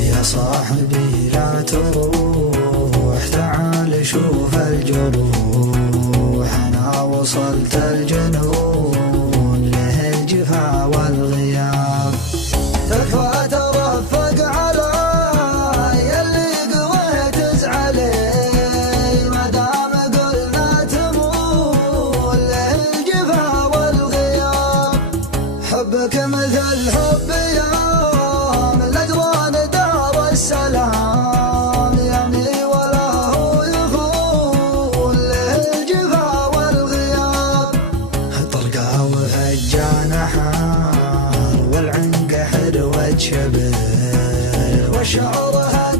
يا صاحبي لا تروح، تعال شوف الجروح، أنا وصلت الجنون له الجفا والغياب. تكفى ترفق علي اللي قويت ازعلي، ما دام قلنا تمون له الجفا والغياب. حبك مثل حبي السلام يعني ولا هو يخون له الجفا والغياب. طرقه وهجان حار والعنق حروة شبل، وشعرها